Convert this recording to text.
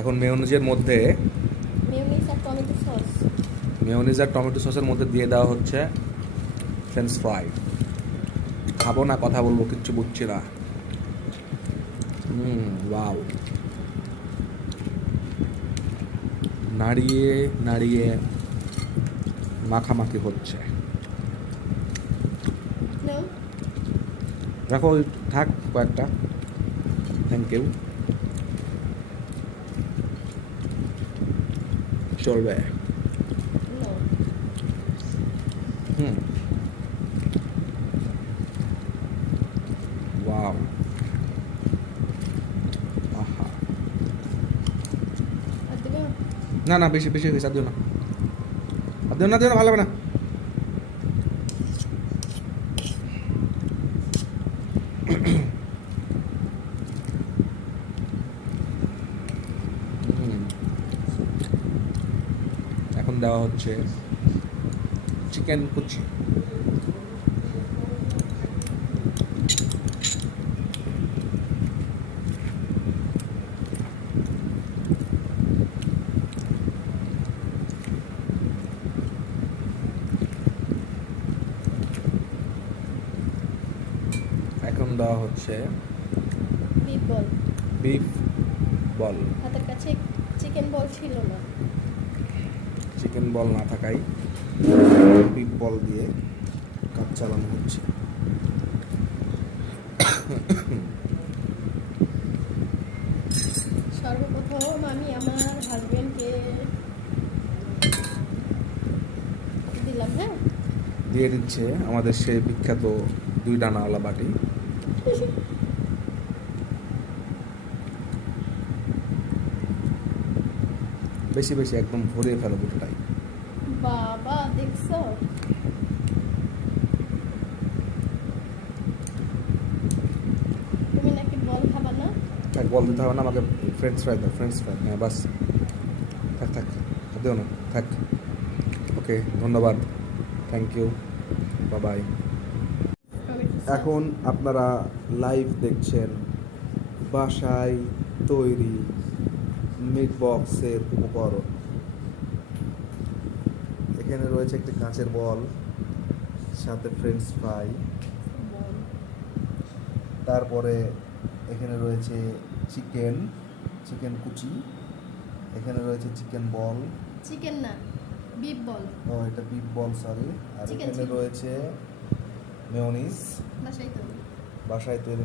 এখন মেয়োনিজের মধ্যে মেয়োনিজ আর tomato sauce. Mayonnaise আর tomato সসের মধ্যে দিয়ে দেওয়া হচ্ছে ফ্রেঞ্চ ফ্রাই। খাবো না কথা বলবো, কিচ্ছু বুঝছি না। ওয়াও, নাড়িয়ে নাড়িয়ে মাখামাখি হচ্ছে। নাও। রাখো, থাক কয়েকটা। Thank you. চলবে। নাও। হুম, ওয়াও, আহা। আর দেবে? না না, বেশি বেশি হয়েছে, আর দিও না, আর দিও না, দিও না, ভালো হবে না। হুম, এখন দেওয়া হচ্ছে চিকেন কুচি। এখন দেওয়া হচ্ছে বিফ বল। বিফ বল। হাতের কাছে চিকেন বল ছিল না। চিকেন বল না থাকায় বিফ বল দিয়ে কাজ চালানো হচ্ছে। সর্বপ্রথম আমি আমার হাজবেন্ডকে দিলাম। হ্যাঁ, দিয়ে দিচ্ছে আমাদের সেই বিখ্যাত 2 ডানাওয়ালা বাটি। বেশি বেশি একদম ভরে ফেলো দুটোটাই। বাবা দেখছো? তুমি নাকি বল খাবা না? থাক, বল দিতে হবে না আমাকে। ফ্রেঞ্চ ফ্রাই দাও, ফ্রেঞ্চ ফ্রাই, হ্যাঁ বাস। থাক থাক, আর দিও না, থাক। ওকে, ধন্যবাদ, থ্যাংক ইউ, বাই। এখন আপনারা লাইভ দেখছেন বাসায় তৈরি মিট বক্সের উপকরণ। এখানে রয়েছে একটি কাঁচের বল, সাথে ফ্রেঞ্চ ফ্রাই, বল। তারপরে এখানে রয়েছে চিকেন, চিকেন কুচি, এখানে রয়েছে চিকেন বল। চিকেন না, বিফ বল। ও, এটা বিফ বল, সরি। আর Chicken এখানে chili। রয়েছে মেয়োনিজ, বাসায় তো বাসায় তৈরি